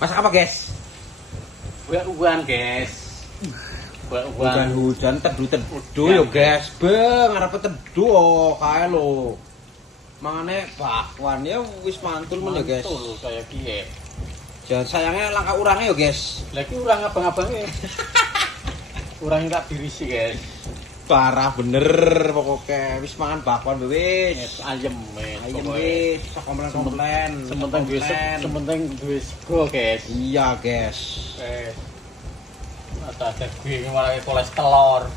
Masak apa, guys? Buah-buahan, guys. Buah-buahan. Hujan teduh yo, guys. Beng, arep teduh kae lho. Mangane bakwan ya wis mantul men ya, guys. Mantul kaya piye. Jangan sayangnya langkah urangnya yo, guys. Lagi urang abang-abangnya. Urang tak dirisi, guys. Parah bener pokoknya wis mangan bakwan wis. Ayem Wis, sak komplain. Sementing duwe sego, guys. Iya, guys. Ada gue malah kolesterol.